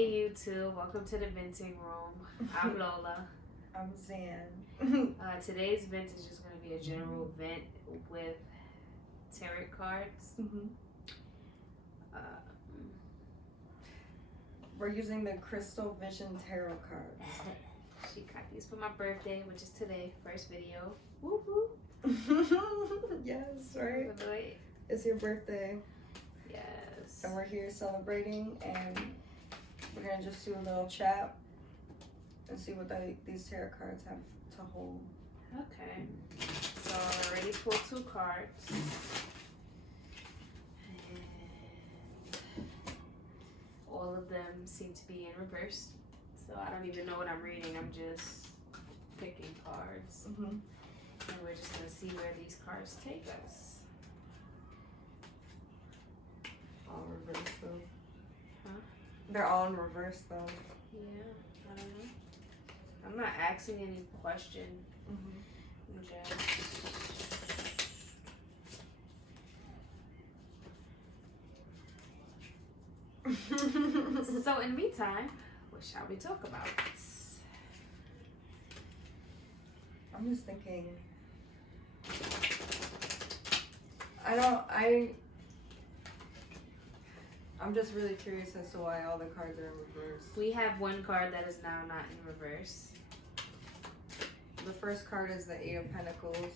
Hey YouTube, welcome to the venting room. I'm Lola. I'm Zan. Today's vent is just going to be a general vent with tarot cards. We're using the Crystal Vision Tarot cards. She got these for my birthday, which is today, first video. Woo woo. Yes, right? It's your birthday. Yes. And we're here celebrating, and we're going to just do a little chat and see what these tarot cards have to hold. Okay. So I already pulled 2 cards. And all of them seem to be in reverse. So I don't even know what I'm reading. I'm just picking cards. And we're just going to see where these cards take us. All reverse though. Huh? They're all in reverse though. Yeah, I don't know. I'm not asking any question. I'm just... So in the meantime, what shall we talk about? I'm just thinking. I'm just really curious as to why all the cards are in reverse. We have one card that is now not in reverse. The first card is the 8 of Pentacles.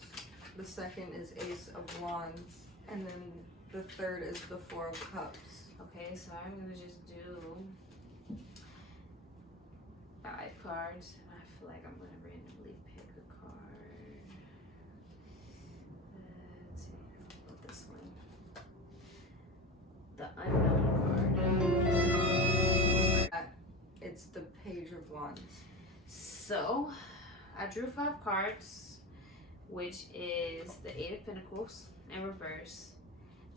The second is Ace of Wands. And then the third is the 4 of Cups. Okay, so I'm going to just do 5 cards. And I feel like I'm going to randomly pick a card. Let's see, I'll put this one. The unknown card. It's the Page of Wands. So, I drew 5 cards, which is the 8 of Pentacles in reverse,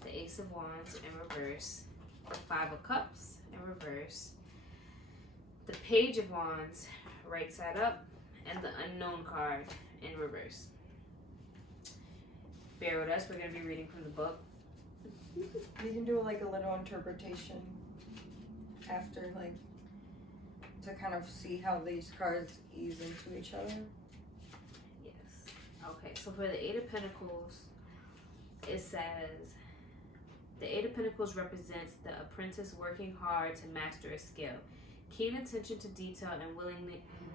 the Ace of Wands in reverse, the 5 of Cups in reverse, the Page of Wands right side up, and the unknown card in reverse. Bear with us, we're going to be reading from the book. You can do like a little interpretation after, like, to kind of see how these cards ease into each other. Yes. Okay, so for the 8 of Pentacles, it says, the 8 of Pentacles represents the apprentice working hard to master a skill. Keen attention to detail and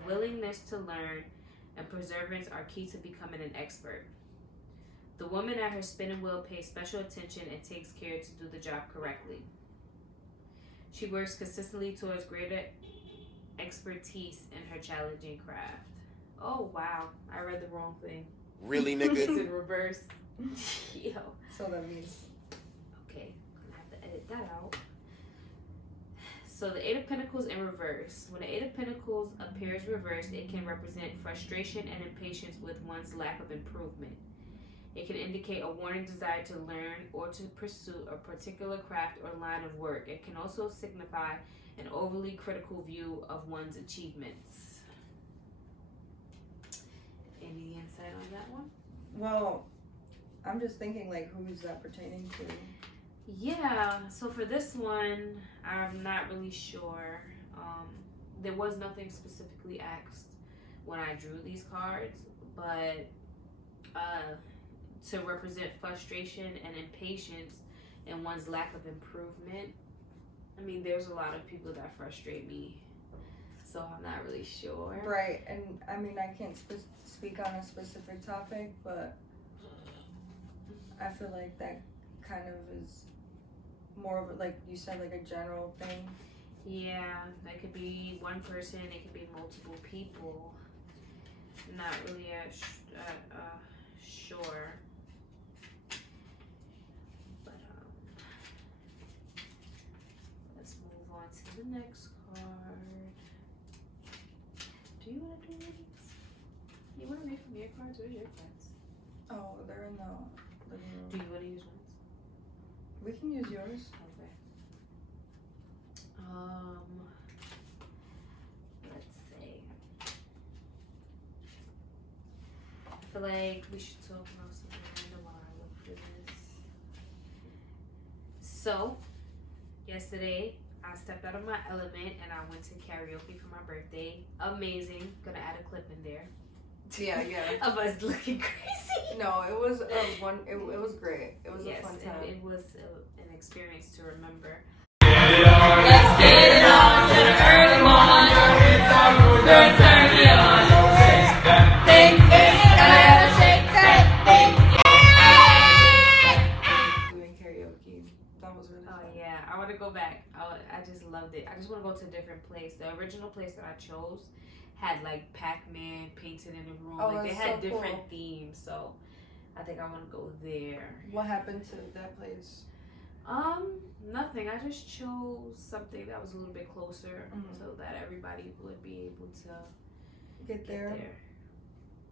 willingness to learn and perseverance are key to becoming an expert. The woman at her spinning wheel pays special attention and takes care to do the job correctly. She works consistently towards greater expertise in her challenging craft. Oh wow, I read the wrong thing. Really, nigga? It's in reverse. Yo. So that means... Okay, I'm gonna have to edit that out. So the 8 of Pentacles in reverse. When the 8 of Pentacles appears reversed, it can represent frustration and impatience with one's lack of improvement. It can indicate a warning desire to learn or to pursue a particular craft or line of work. It can also signify an overly critical view of one's achievements. Any insight on that one? Well, I'm just thinking, like, who's that pertaining to? Yeah, so for this one, I'm not really sure. There was nothing specifically asked when I drew these cards, but to represent frustration and impatience and one's lack of improvement. I mean, there's a lot of people that frustrate me, so I'm not really sure. Right, and I mean, I can't speak on a specific topic, but I feel like that kind of is more of, like you said, like a general thing. Yeah, that could be one person, it could be multiple people. Not really sure. But let's move on to the next card. Do you want to do these? You want to read from your cards? Where's your cards? Oh, they're in the living room. Do you want to use ones? We can use yours. Okay. Let's see. I feel like we should talk about something random while I look for this. So, yesterday I stepped out of my element and I went to karaoke for my birthday. Amazing. Gonna add a clip in there. Yeah. Of us looking crazy. No, it was it was great. It was a fun time. It was an experience to remember. Let's get it on to the early morning. Girl, turn me on. Think it, gotta shake that thing. Doing karaoke. That was really fun. Oh yeah, I want to go back. I just loved it. I just want to go to a different place. The original place that I chose had like Pac-Man painted in the room. Oh, like they that's had so different cool. themes, so I think I want to go there. What happened to that place? Nothing. I just chose something that was a little bit closer so that everybody would be able to Get there.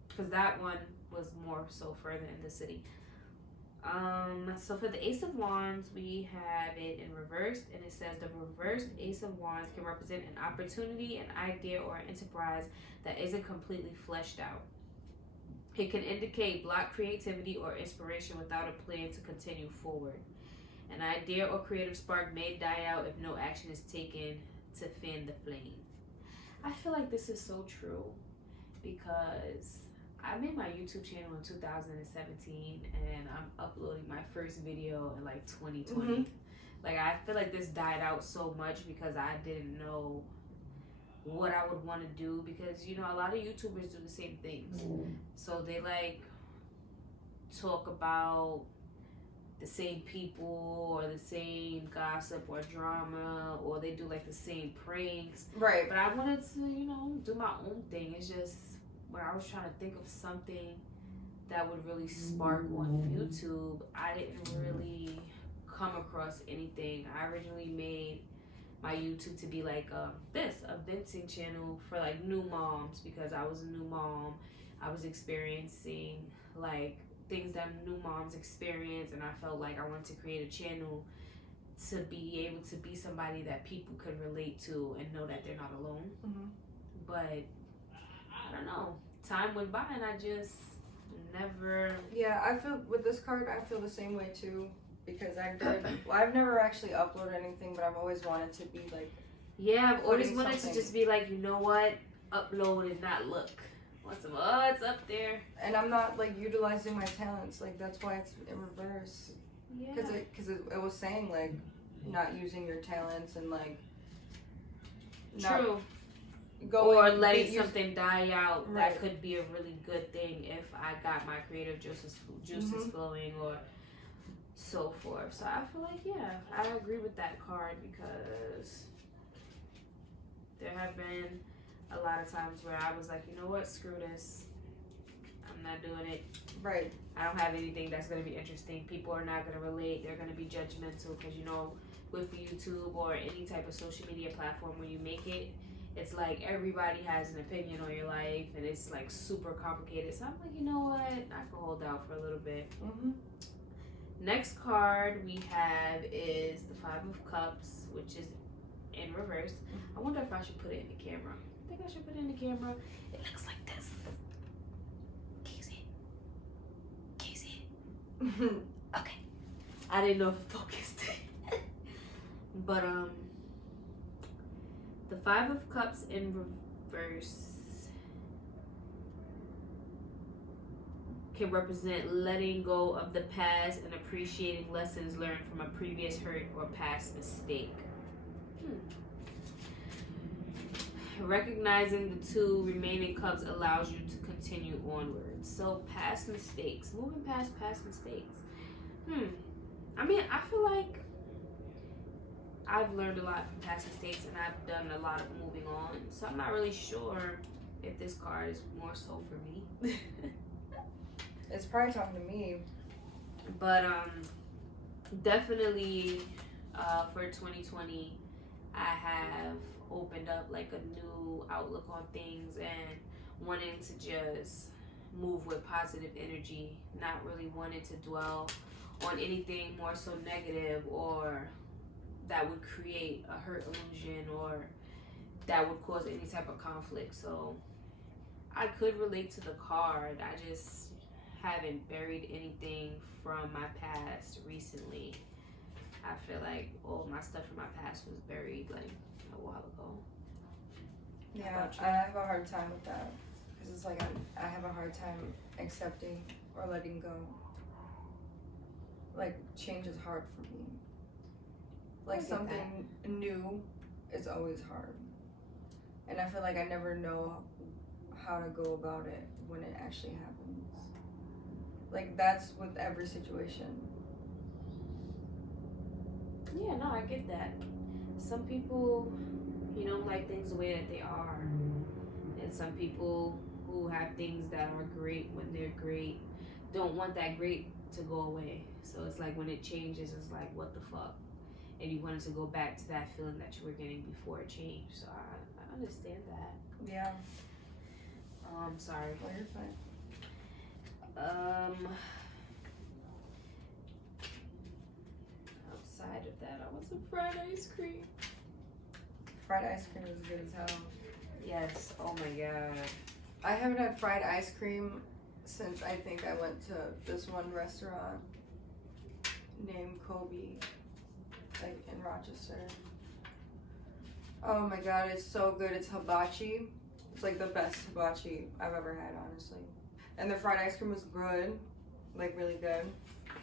Because that one was more so further in the city. So for the Ace of Wands, we have it in reverse, and it says the reversed Ace of Wands can represent an opportunity, an idea, or an enterprise that isn't completely fleshed out. It can indicate blocked creativity or inspiration without a plan to continue forward. An idea or creative spark may die out if no action is taken to fan the flame. I feel like this is so true because I made my YouTube channel in 2017 and I'm uploading my first video in like 2020. Like I feel like this died out so much because I didn't know what I would want to do because you know a lot of YouTubers do the same things. So they like talk about the same people or the same gossip or drama, or they do like the same pranks. Right. But I wanted to, you know, do my own thing. It's just when I was trying to think of something that would really spark on YouTube, I didn't really come across anything. I originally made my YouTube to be like a venting channel for like new moms because I was a new mom. I was experiencing like things that new moms experience, and I felt like I wanted to create a channel to be able to be somebody that people could relate to and know that they're not alone. But I don't know, time went by and I just never. Yeah, I feel with this card I feel the same way too because I've never actually uploaded anything, but I've always wanted to be like I've always putting wanted something. to just be like, you know what, upload and not look. What's up there? And I'm not like utilizing my talents, like that's why it's in reverse. Yeah. Because it was saying like not using your talents and like True. Going, or letting something die out Right. that could be a really good thing if I got my creative juices flowing or so forth. So I feel like I agree with that card because there have been a lot of times where I was like, you know what, screw this. I'm not doing it. Right. I don't have anything that's going to be interesting. People are not going to relate. They're going to be judgmental because, you know, with YouTube or any type of social media platform, when you make it, it's like everybody has an opinion on your life and it's like super complicated. So I'm like, you know what? I can hold out for a little bit. Next card we have is the Five of Cups, which is in reverse. I wonder if I should put it in the camera. I think I should put it in the camera. It looks like this. Can you see it? Okay. I didn't know if it focused. But the Five of Cups in reverse can represent letting go of the past and appreciating lessons learned from a previous hurt or past mistake. Recognizing the two remaining cups allows you to continue onward. So past mistakes, moving past past mistakes. I mean, I feel like I've learned a lot from past mistakes and I've done a lot of moving on. So I'm not really sure if this card is more so for me. It's probably talking to me. But definitely for 2020, I have opened up like a new outlook on things and wanting to just move with positive energy, not really wanting to dwell on anything more so negative or that would create a hurt illusion or that would cause any type of conflict. So I could relate to the card. I just haven't buried anything from my past recently. I feel like all my stuff from my past was buried like a while ago. Yeah, about you? I have a hard time with that because it's like I have a hard time accepting or letting go. Like change is hard for me. I Like get something new is always hard, and I feel like I never know how to go about it when it actually happens. Like that's with every situation. Yeah, no, I get that. Some people, you don't like things the way that they are, and some people who have things that are great when they're great don't want that great to go away. So it's like when it changes, it's like what the fuck, and you wanted to go back to that feeling that you were getting before it changed. So I understand that. Yeah. Sorry. Well, you're fine. Outside of that, I want some fried ice cream. Fried ice cream is good as hell. Yes. Oh my god. I haven't had fried ice cream since I think I went to this one restaurant named Kobe, like in Rochester. Oh my god, it's so good. It's hibachi. It's like the best hibachi I've ever had, honestly. And the fried ice cream was good, like really good.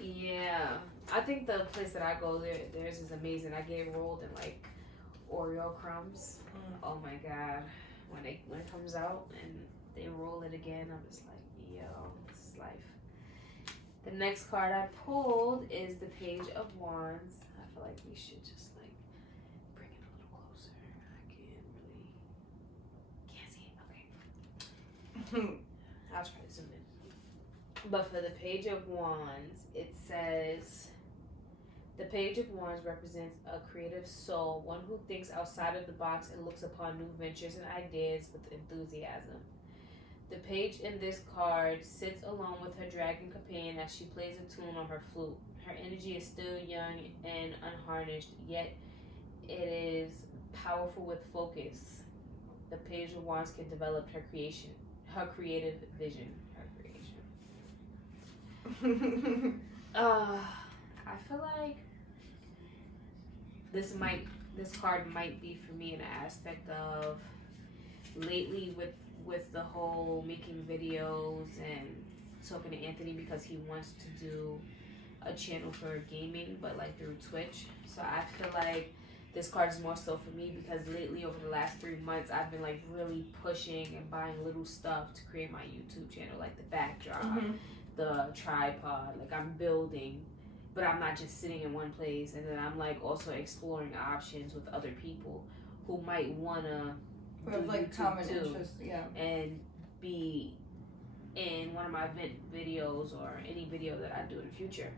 Yeah, I think the place that I go theirs is amazing. I get it rolled in like Oreo crumbs. Oh my god, when it comes out and they roll it again, I'm just like, yo, this is life. The next card I pulled is the Page of Wands. I feel like we should just like bring it a little closer. I can't see it. Okay. I'll try to zoom in. But for the Page of Wands, it says, the Page of Wands represents a creative soul, one who thinks outside of the box and looks upon new ventures and ideas with enthusiasm. The page in this card sits alone with her dragon companion as she plays a tune on her flute. Her energy is still young and unharnessed, yet it is powerful with focus. The Page of Wands can develop her creative vision. I feel like this card might be for me in the aspect of lately with the whole making videos and talking to Anthony because he wants to do a channel for gaming, but like through Twitch. So I feel like this card is more so for me because lately over the last 3 months I've been like really pushing and buying little stuff to create my YouTube channel, like the backdrop, the tripod, like I'm building, but I'm not just sitting in one place. And then I'm like also exploring options with other people who might wanna do like YouTube common too, interest, yeah, and be in one of my event videos or any video that I do in the future.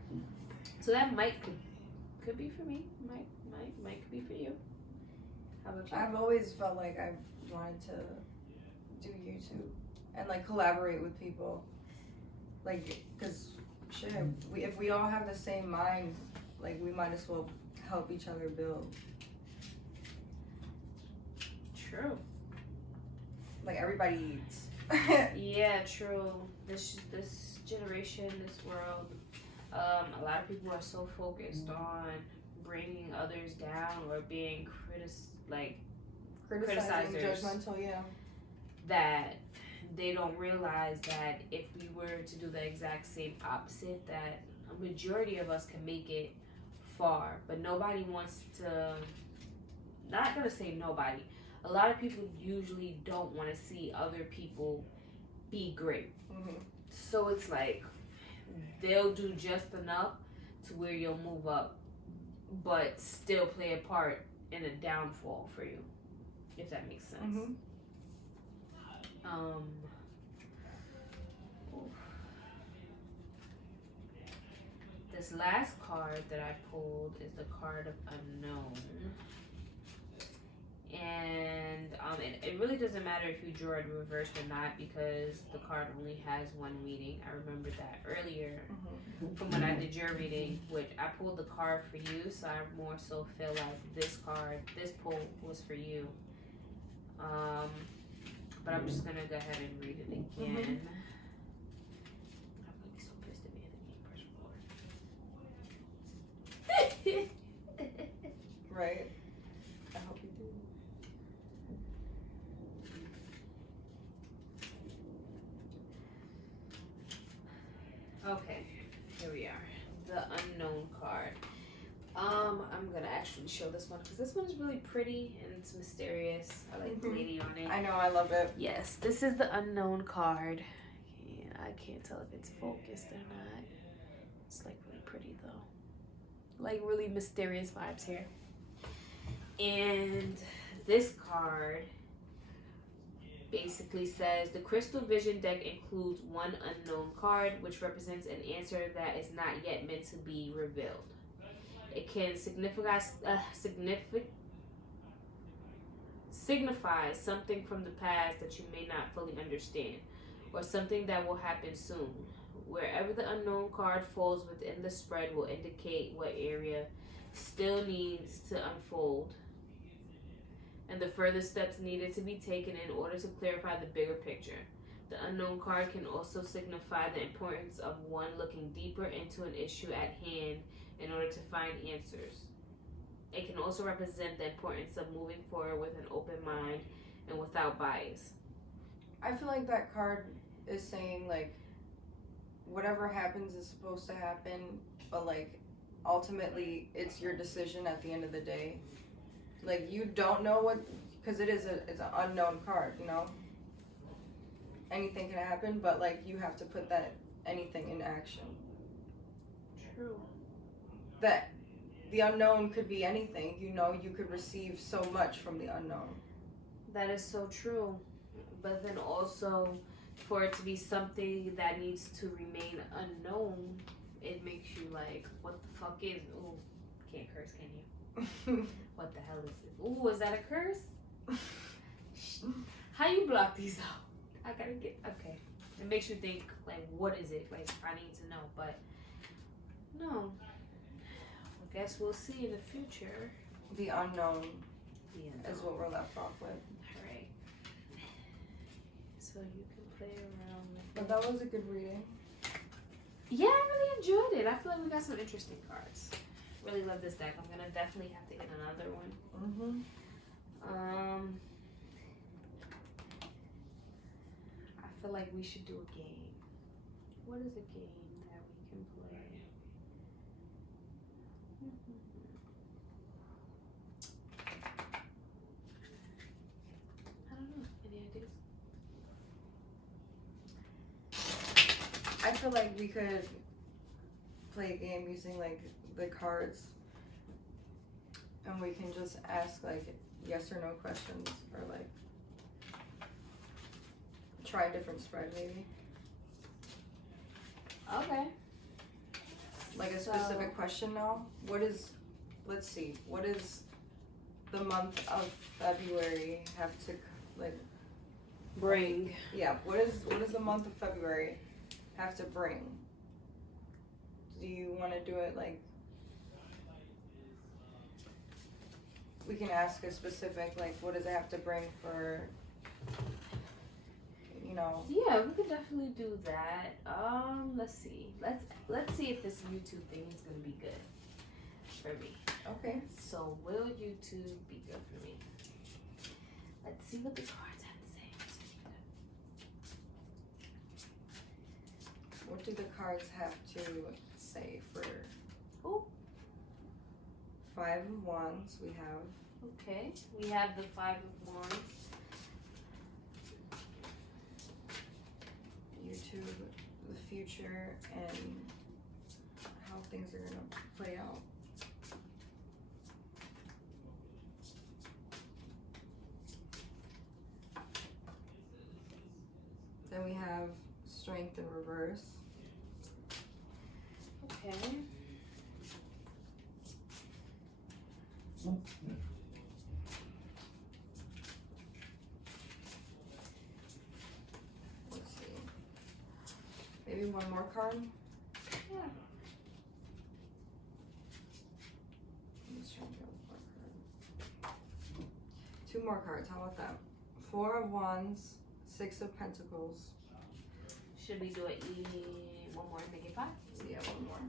So that could be for me. Might could be for you. How about you? I've always felt like I wanted to do YouTube and like collaborate with people, like because shit, if we all have the same mind, like we might as well help each other build. True. Like everybody eats. Yeah, true. This generation, this world, a lot of people are so focused on bringing others down or being Criticizing, criticizers, judgmental, yeah. that they don't realize that if we were to do the exact same opposite, that a majority of us can make it far, but nobody wants to. Not gonna say nobody. A lot of people usually don't want to see other people be great. So it's like they'll do just enough to where you'll move up, but still play a part in a downfall for you, if that makes sense. This last card that I pulled is the card of Unknown. And it really doesn't matter if you draw it reversed or not because the card only has one reading. I remember that earlier from when I did your reading, which I pulled the card for you, so I more so feel like this pull was for you. But I'm just gonna go ahead and read it again. I'm gonna be so pissed at me at the game, first of all. Okay, here we are. The unknown card. I'm gonna actually show this one because this one is really pretty and it's mysterious. I like the lady on it. I know, I love it. Yes, this is the unknown card. And I can't tell if it's focused or not. It's like really pretty though. Like really mysterious vibes here. And this card basically says the Crystal Vision deck includes one unknown card, which represents an answer that is not yet meant to be revealed. It can signify something from the past that you may not fully understand, or something that will happen soon. Wherever the unknown card falls within the spread will indicate what area still needs to unfold, and the further steps needed to be taken in order to clarify the bigger picture. The unknown card can also signify the importance of one looking deeper into an issue at hand in order to find answers. It can also represent the importance of moving forward with an open mind and without bias. I feel like that card is saying, like, whatever happens is supposed to happen, but, like, ultimately it's your decision at the end of the day. Like, you don't know what, because it's an unknown card, you know? Anything can happen, but, like, you have to put that anything in action. True. That the unknown could be anything, you know, you could receive so much from the unknown. That is so true. But then also, for it to be something that needs to remain unknown, it makes you like, what the fuck is, ooh, can't curse, can you? What the hell is this? Ooh, is that a curse? How you block these out? I gotta get, okay. It makes you think, like, what is it? Like, I need to know, but no. I guess we'll see in the future. The unknown Yeah. is what we're left off with. Alright. So you can play around with But that was a good reading. Yeah, I really enjoyed it. I feel like we got some interesting cards. Really love this deck. I'm gonna definitely have to get another one. I feel like we should do a game. What is a game that we can play? I don't know. Any ideas? I feel like we could play a game using, like, the cards, and we can just ask, like, yes or no questions, or, like, try a different spread maybe. Okay. Like a specific question now. Let's see, what is the month of February have to, like, Bring. yeah, what is the month of February have to bring? Do you want to do it, like, we can ask a specific, like, what does it have to bring for, you know? Yeah, we could definitely do that. Let's see. Let's see if this YouTube thing is gonna be good for me. Okay. So will YouTube be good for me? Let's see what the cards have to say. What do the cards have to say for Oh. 5 of Wands? We have Okay. We have the 5 of Wands. YouTube, the future, and how things are gonna play out. Then we have Strength in reverse. Okay. Let's see. Maybe one more card. Yeah. I'm just trying to get one more card. 2 more cards. How about that? 4 of Wands, 6 of Pentacles. Should we do it one more and make it 5? Yeah, one more.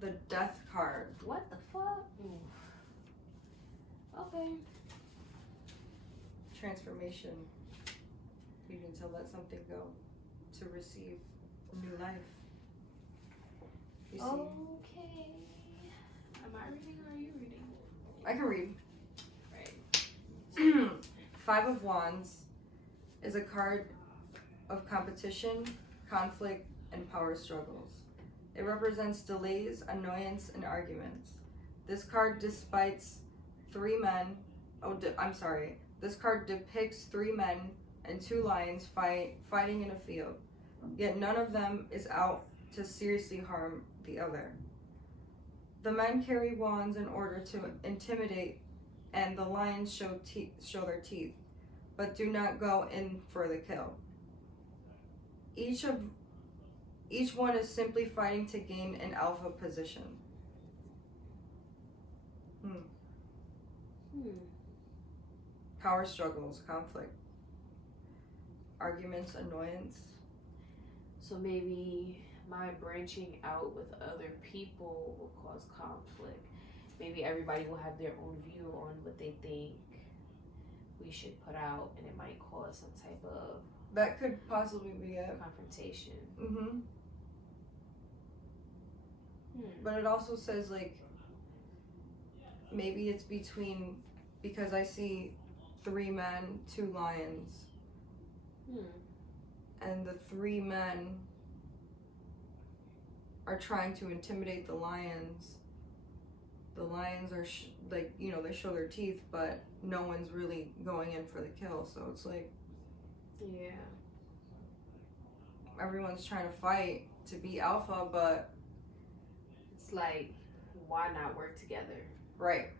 The Death card. What the fuck? Ooh. Okay. Transformation. you need to let something go to receive new life. You see? Okay. Am I reading or are you reading? I can read. Right. 5 of Wands is a card of competition, conflict, and power struggles. It represents delays, annoyance, and arguments. This card depicts 3 men. This card depicts 3 men and 2 lions fighting in a field. Yet none of them is out to seriously harm the other. The men carry wands in order to intimidate, and the lions show their teeth, but do not go in for the kill. Each one is simply fighting to gain an alpha position. Power struggles, conflict, arguments, annoyance. So maybe my branching out with other people will cause conflict. Maybe everybody will have their own view on what they think we should put out, and it might cause some type of That could possibly be it. confrontation. But it also says, like, maybe it's between, because I see 3 men, 2 lions, and the 3 men are trying to intimidate the lions. The lions are they show their teeth, but no one's really going in for the kill. So it's like, Yeah. everyone's trying to fight to be alpha, but It's like, why not work together? right.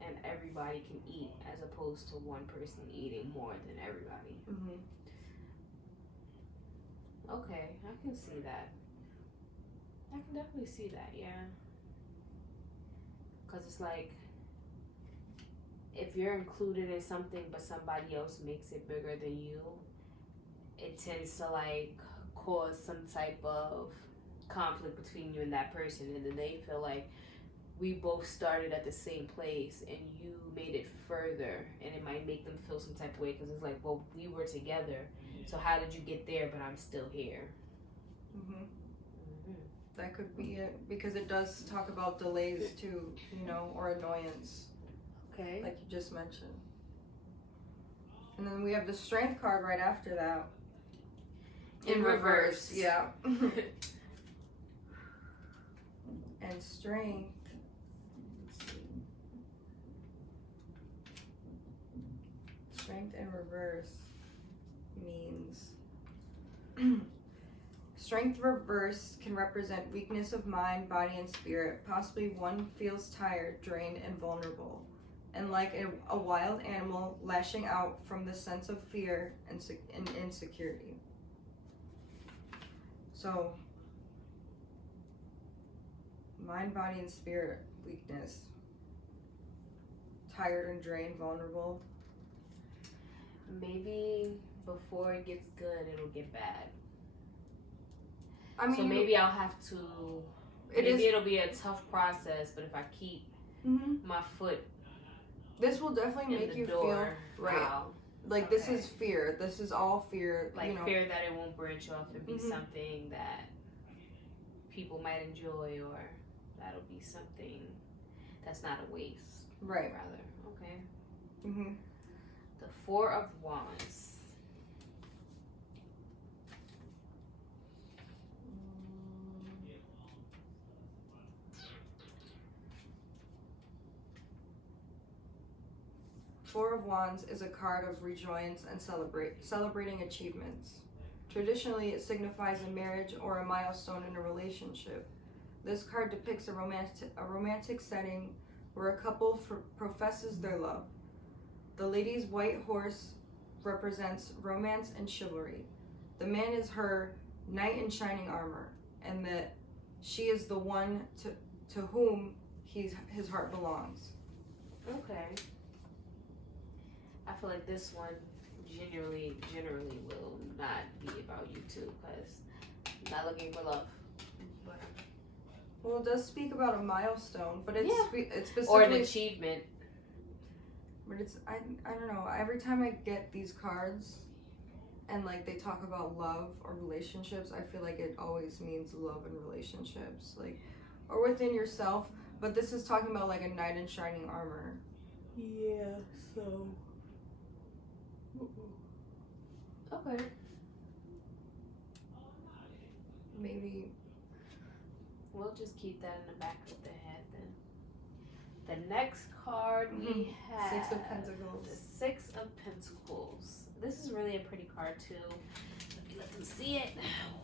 And everybody can eat as opposed to one person eating more than everybody. Okay, I can see that. I can definitely see that, yeah. Because it's like, if you're included in something but somebody else makes it bigger than you, it tends to like cause some type of conflict between you and that person, and then they feel like we both started at the same place and you made it further, and it might make them feel some type of way because it's like, well, we were together, so how did you get there but I'm still here? That could be it, because it does talk about delays too, or annoyance, Okay. like you just mentioned. And then we have the strength card right after that. In reverse. Yeah. And strength. Let's see. Strength in reverse means strength reverse can represent weakness of mind, body, and spirit. Possibly one feels tired, drained, and vulnerable, and like a wild animal lashing out from the sense of fear and insecurity. So, mind, body, and spirit weakness. Tired and drained, vulnerable. Maybe before it gets good, it'll get bad. I mean, so maybe I'll have to. It'll be a tough process, but if I keep my foot, this will definitely make you feel right. Wow. Like this is fear. This is all fear. Like fear that it won't branch off and be something that people might enjoy, or that'll be something that's not a waste. Right. Rather. Okay. The 4 of Wands. Four of Wands is a card of rejoicance and celebrating achievements. Traditionally, it signifies a marriage or a milestone in a relationship. This card depicts a romantic setting where a couple professes their love. The lady's white horse represents romance and chivalry. The man is her knight in shining armor, and that she is the one to whom his heart belongs. Okay. I feel like this one generally will not be about you two, because I'm not looking for love. But, well, it does speak about a milestone, but it's specifically or an achievement. But it's I don't know. Every time I get these cards, and like they talk about love or relationships, I feel like it always means love and relationships, like, or within yourself. But this is talking about like a knight in shining armor. Yeah, so. Okay. Maybe. We'll just keep that in the back of the head then. The next card we have. Six of Pentacles. The Six of Pentacles. This is really a pretty card too. Let me let them see it.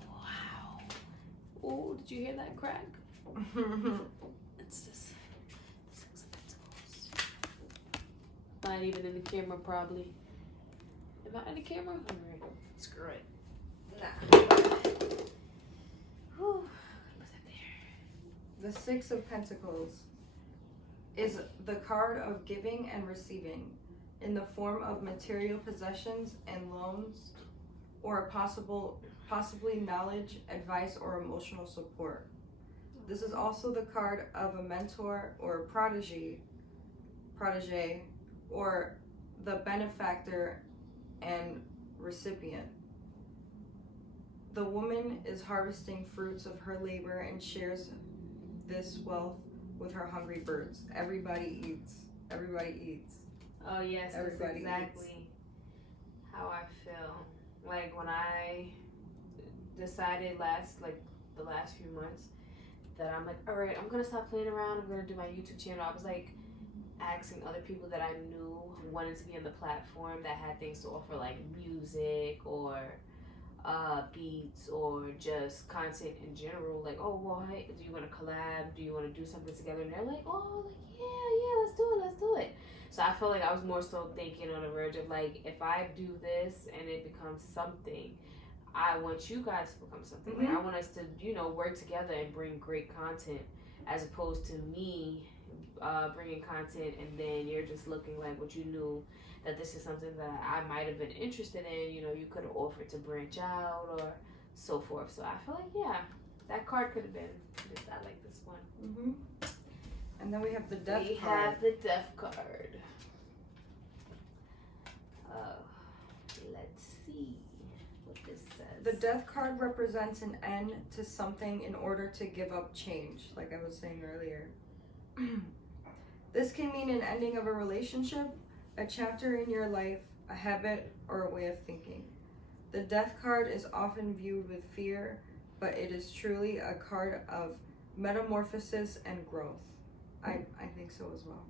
Wow. Oh, did you hear that crack? It's this Six of Pentacles. Not even in the camera, probably. Am I in the camera? Alright, screw it. Nah. Whew. Put that there. The Six of Pentacles is the card of giving and receiving in the form of material possessions and loans, or possibly knowledge, advice, or emotional support. This is also the card of a mentor or a protege, or the benefactor and recipient. The woman is harvesting fruits of her labor and shares this wealth with her hungry birds. Everybody eats. Everybody eats. Oh yes, Everybody that's exactly how I feel. Like when I decided the last few months that I'm like, all right, I'm gonna stop playing around. I'm gonna do my YouTube channel. I was like asking other people that I knew who wanted to be on the platform that had things to offer, like music or beats or just content in general. Like, oh well, hey, do you want to collab? Do you want to do something together? And they're like, oh, like yeah, let's do it. So I feel like I was more so thinking on the verge of like, if I do this and it becomes something, I want you guys to become something. Like I want us to, work together and bring great content, as opposed to me bringing content and then you're just looking like what you knew that this is something that I might have been interested in. You could have offered to branch out or so forth. So I feel like, yeah, that card could have been this. I like this one. And then we have the Death card. We have the Death card. Let's see what this says. The Death card represents an end to something in order to give up change, like I was saying earlier. This can mean an ending of a relationship, a chapter in your life, a habit, or a way of thinking. The Death card is often viewed with fear, but it is truly a card of metamorphosis and growth. I think so as well.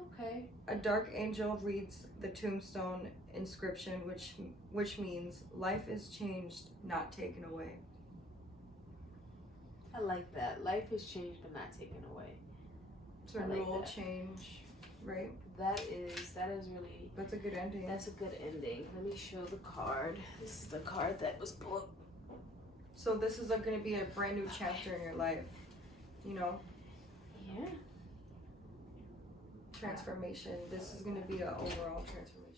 Okay. A dark angel reads the tombstone inscription, which means life is changed, not taken away. I like that. Life is changed but not taken away. It's a renewal, change, right? That is really. That's a good ending. That's a good ending. Let me show the card. This is the card that was pulled. So this is going to be a brand new chapter in your life, Yeah. Transformation. This is going to be an overall transformation.